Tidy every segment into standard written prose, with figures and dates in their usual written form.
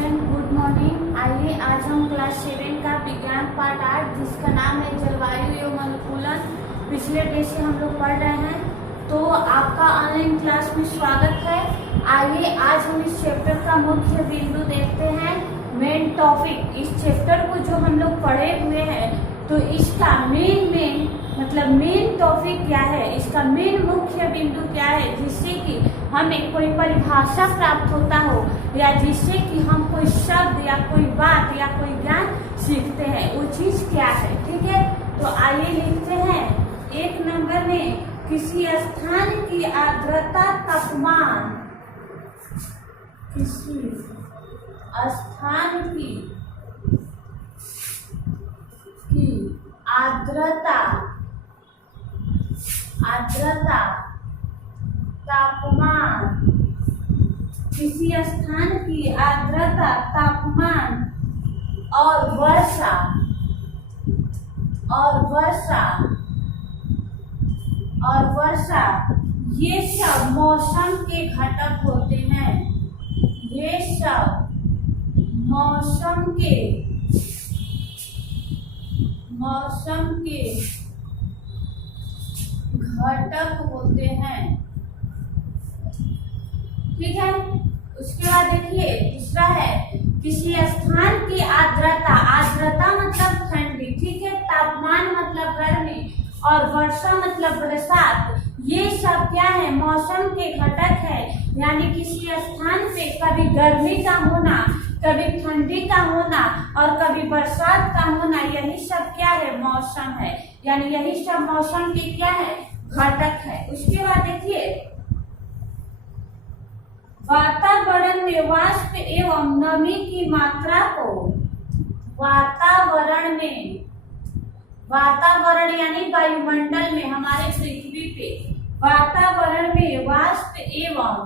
Student, good morning. आइए आज हम क्लास 7 का विज्ञान पार्ट 8 जिसका नाम है जलवायु एवं अनुकूलन, पिछले डे से हम लोग पढ़ रहे हैं, तो आपका ऑनलाइन क्लास में स्वागत है। आइए आज हम इस चैप्टर का मुख्य बिंदु देखते हैं, मेन टॉपिक। इस चैप्टर को जो हम लोग पढ़े हुए हैं तो इसका मेन टॉपिक क्या है, इसका मेन मुख्य बिंदु क्या है, जिससे कि हमें कोई परिभाषा प्राप्त होता हो या जिससे कि हम कोई शब्द या कोई बात या कोई ज्ञान सीखते हैं, वो चीज क्या है। ठीक है, तो आइए लिखते हैं 1 नंबर में, किसी स्थान की आर्द्रता तापमान, किसी स्थान की आर्द्रता तापमान, किसी स्थान की आर्द्रता तापमान और वर्षा ये सब मौसम के घटक होते हैं। ये सब मौसम के घटक होते हैं। ठीक है, उसके बाद देखिए तीसरा है, किसी स्थान की आर्द्रता मतलब ठंडी, ठीक है, तापमान मतलब गर्मी और वर्षा मतलब बरसात, ये सब क्या है, मौसम के घटक है। यानी किसी स्थान पे कभी गर्मी का होना, कभी ठंडी का होना और कभी बरसात का होना, यही सब क्या है, मौसम है। यानी यही सब मौसम के क्या है, घटक है। उसके बाद देखिए, वातावरण में वाष्प एवं नमी की मात्रा को, वातावरण यानी वायुमंडल में, हमारे पृथ्वी पे वातावरण में वाष्प एवं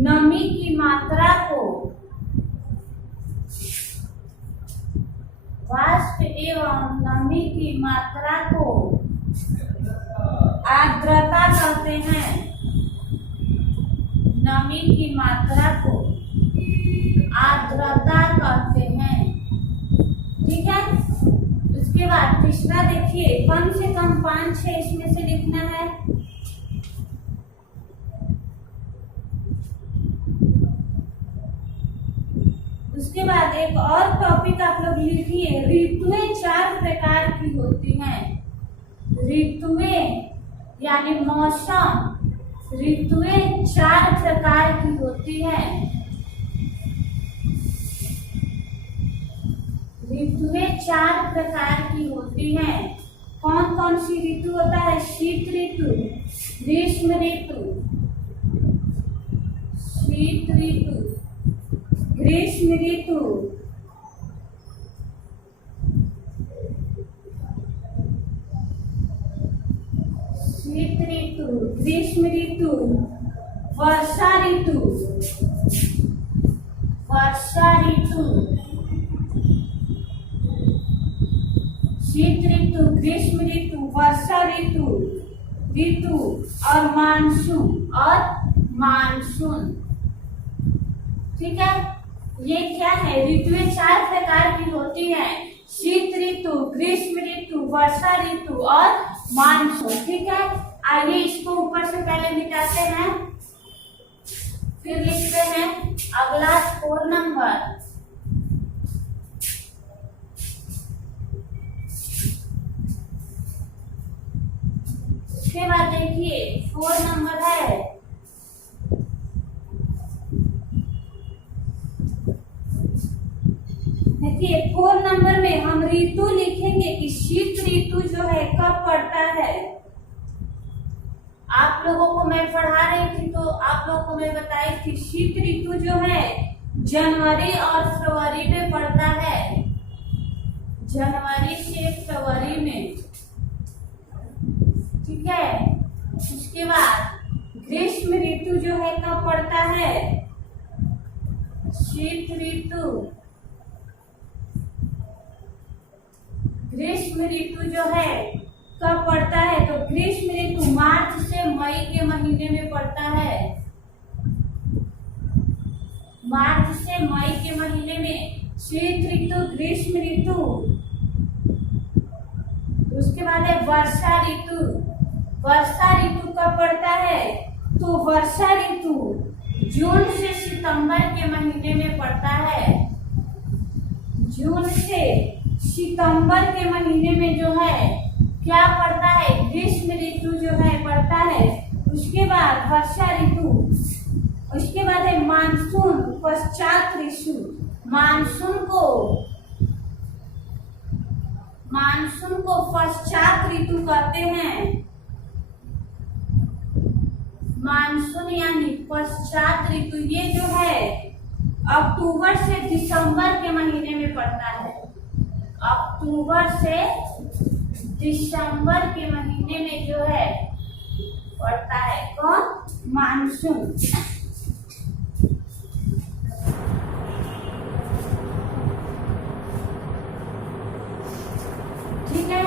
नमी की मात्रा को, आर्द्रता कहते हैं। नमी की मात्रा को आर्द्रता कहते हैं। ठीक है, उसके बाद तीसरा देखिए, कम से कम 5-6 इसमें से लिखना है। उसके बाद एक और टॉपिक आप लोग लिखिए, ऋतुएं 4 प्रकार की होती हैं। ऋतुएं यानी मौसम, ऋतुएं 4 प्रकार की होती हैं। ऋतुएं 4 प्रकार की होती हैं। कौन कौन सी ऋतु होता है, शीत ऋतु, ग्रीष्म ऋतु, ग्रीष्म ऋतु, ग्रीष्म ऋतु, वर्षा ऋतु, शीत ऋतु, ग्रीष्म ऋतु, वर्षा ऋतु और मानसून। ठीक है, ये क्या है, ऋतुएं 4 प्रकार की होती हैं, शीत ऋतु, ग्रीष्म ऋतु, वर्षा ऋतु और मानसून। ठीक है, आइए इसको ऊपर से पहले मिटाते हैं, फिर लिखते हैं अगला 4 नंबर। उसके बाद देखिए 4 नंबर है, देखिए 4 नंबर में हम ऋतु लिखेंगे कि शीत ऋतु जो है कब पड़ता है। आप लोगों को मैं पढ़ा रही थी तो आप लोगों को मैं बताई थी, शीत ऋतु जो है जनवरी और फरवरी में पड़ता है, जनवरी से फरवरी में। ठीक है, उसके बाद ग्रीष्म ऋतु जो है कब पड़ता है, शीत ऋतु, ग्रीष्म ऋतु जो है कब पड़ता है, तो ग्रीष्म ऋतु मार्च से मई के महीने में पड़ता है। मई के महीने में शीत ऋतु, ग्रीष्म ऋतु। उसके बाद है वर्षा ऋतु। वर्षा ऋतु कब पड़ता है? तो वर्षा ऋतु जून से सितंबर के महीने में पड़ता है। जून से सितंबर के महीने में जो है क्या पड़ता है? ग्रीष्म ऋतु जो है पड़ता है। उसके बाद वर्षा ऋतु, उसके बाद है मानसून, पश्चात ऋतु। मानसून को पश्चात ऋतु कहते हैं। मानसून यानी पश्चात ऋतु, ये जो है अक्टूबर से दिसंबर के महीने में पड़ता है। अक्टूबर से दिसंबर के महीने में जो है पड़ता है कौन? मानसून। ठीक है,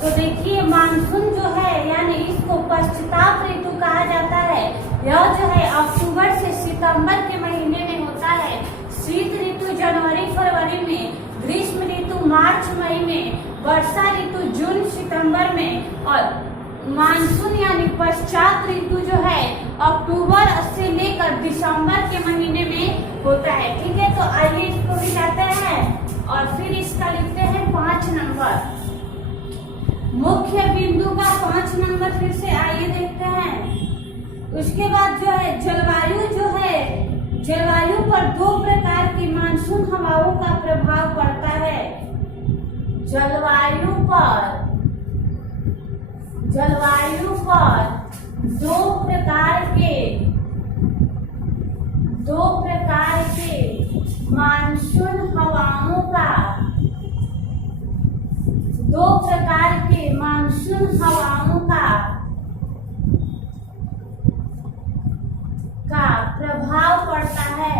तो देखिए मानसून जो है यानी इसको पश्चात ऋतु कहा जाता है। यह जो है अक्टूबर से सितंबर के महीने में होता है। शीत ऋतु जनवरी फरवरी में, ग्रीष्म ऋतु मार्च मई में, वर्षा ऋतु जून सितंबर में और मानसून यानी पश्चात ऋतु जो है अक्टूबर से लेकर दिसंबर के महीने में होता है। ठीक है, तो आइए इसको भी जाते हैं और फिर इसका लिखते हैं 5 नंबर। मुख्य बिंदु का 5 नंबर फिर से आइए देखते हैं। उसके बाद जो है जलवायु जो है, जलवायु पर 2 प्रकार की मानसून हवाओं का प्रभाव पड़ता है। जलवायु पर 2 प्रकार के मानसून हवाओं का 2 प्रकार के मानसून हवाओं का प्रभाव पड़ता है।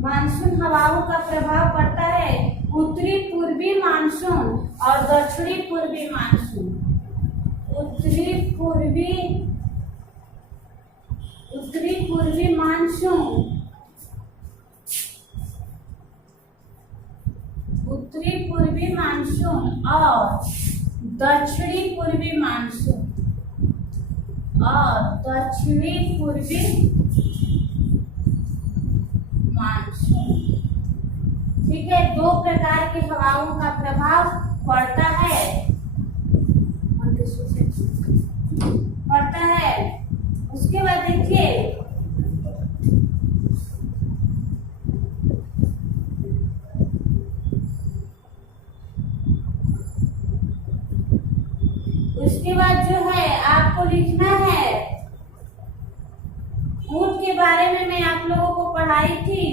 मानसून हवाओं का प्रभाव पड़ता है उत्तरी पूर्वी मानसून और दक्षिणी पूर्वी मानसून। उत्तरी पूर्वी मानसून, उत्तरी पूर्वी मानसून और दक्षिणी पूर्वी मानसून ठीक है, 2 प्रकार की हवाओं का प्रभाव पड़ता है। उसके बाद देखिए उसके बाद जो है आपको लिखना है ऊंट के बारे में मैं आप लोगों को पढ़ाई थी।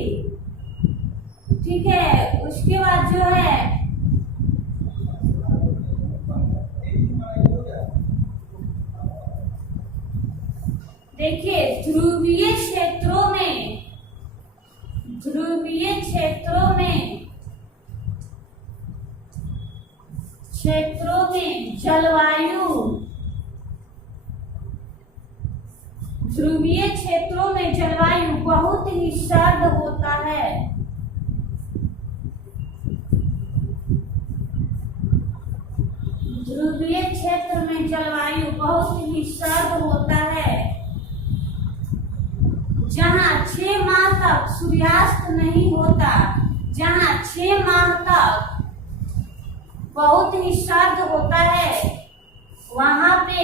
ठीक है, उसके बाद जो है देखिए ध्रुवीय क्षेत्रों में जलवायु, ध्रुवीय क्षेत्रों में जलवायु बहुत ही सर्द होता है। ध्रुवीय क्षेत्र में जलवायु बहुत ही सर्द होता है, जहाँ 6 माह तक सूर्यास्त नहीं होता। जहाँ 6 माह तक बहुत ही सर्द होता है, वहां पे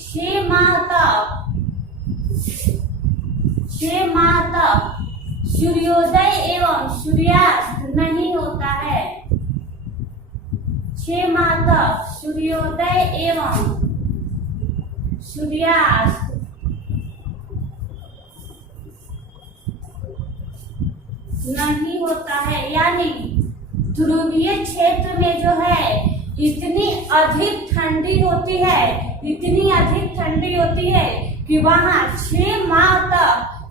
6 माह तक सूर्योदय एवं सूर्यास्त नहीं होता है। 6 माह तक सूर्योदय एवं सूर्यास्त नहीं होता है। यानी ध्रुवीय क्षेत्र में जो है इतनी अधिक ठंडी होती है कि वहाँ 6 माह तक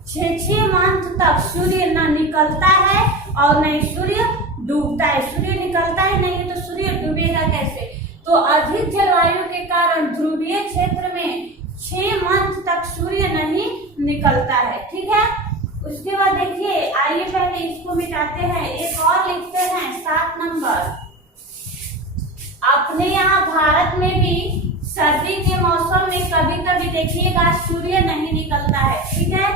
6 मंथ तक सूर्य न निकलता है और नहीं सूर्य डूबता है। सूर्य निकलता है नहीं तो सूर्य डूबेगा कैसे? तो तो अधिक जलवायु के कारण ध्रुवीय क्षेत्र में 6 मंथ तक सूर्य नहीं निकलता है। ठीक है, उसके बाद देखिए, आइए पहले इसको मिटाते हैं, एक और लिखते हैं 7 नंबर। अपने यहाँ भारत में भी सर्दी के मौसम में कभी कभी देखिएगा सूर्य नहीं निकलता है। ठीक है,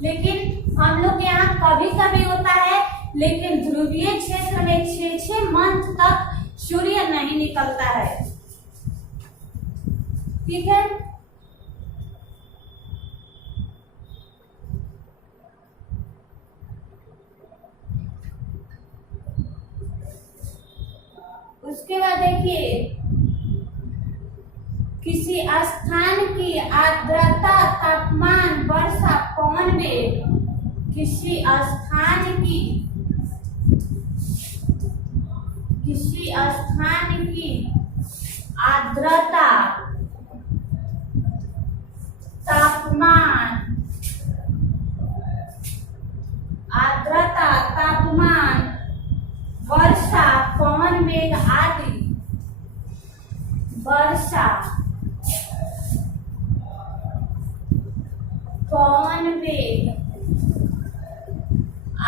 लेकिन हम लोग के यहाँ कभी कभी होता है, लेकिन ध्रुवीय क्षेत्र में 6 मंथ तक सूर्य नहीं निकलता है। ठीक है, उसके बाद देखिए, किसी स्थान की आर्द्रता, तापमान, वर्षा, पवन वेग, किसी स्थान की आर्द्रता, तापमान, वर्षा, पवन वेग आदि, वर्षा, पवन वेग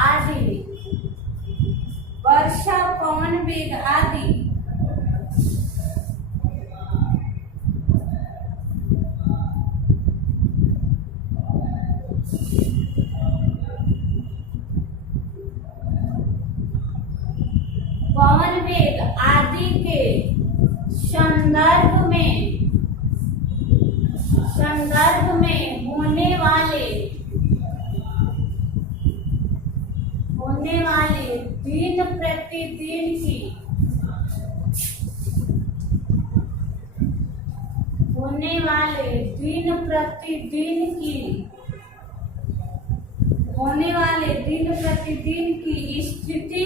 आदि, वर्षा, पवन वेग आदि पवन वेग आदि के संदर्भ में होने वाले दिन प्रतिदिन की स्थिति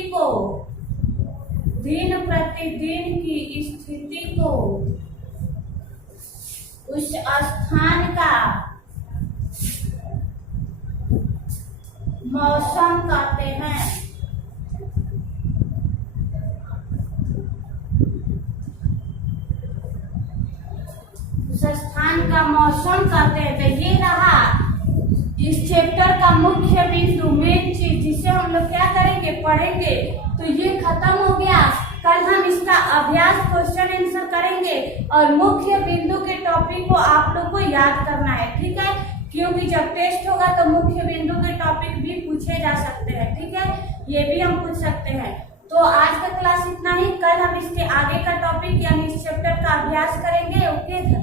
को उस स्थान का मौसम कहते हैं। उस स्थान का मौसम कहते हैं। तो ये रहा इस चैप्टर का मुख्य बिंदु, मेन चीज जिसे हम लोग क्या करेंगे, पढ़ेंगे। तो ये खत्म हो गया। कल हम इसका अभ्यास क्वेश्चन आंसर करेंगे और मुख्य बिंदु के टॉपिक को आप लोग को याद करना है। ठीक है, क्योंकि जब टेस्ट होगा तो मुख्य बिंदु के टॉपिक भी पूछे जा सकते हैं। ठीक है, ये भी हम पूछ सकते हैं। तो आज का क्लास इतना ही। कल हम इसके आगे का टॉपिक यानी इस चैप्टर का अभ्यास करेंगे। ओके।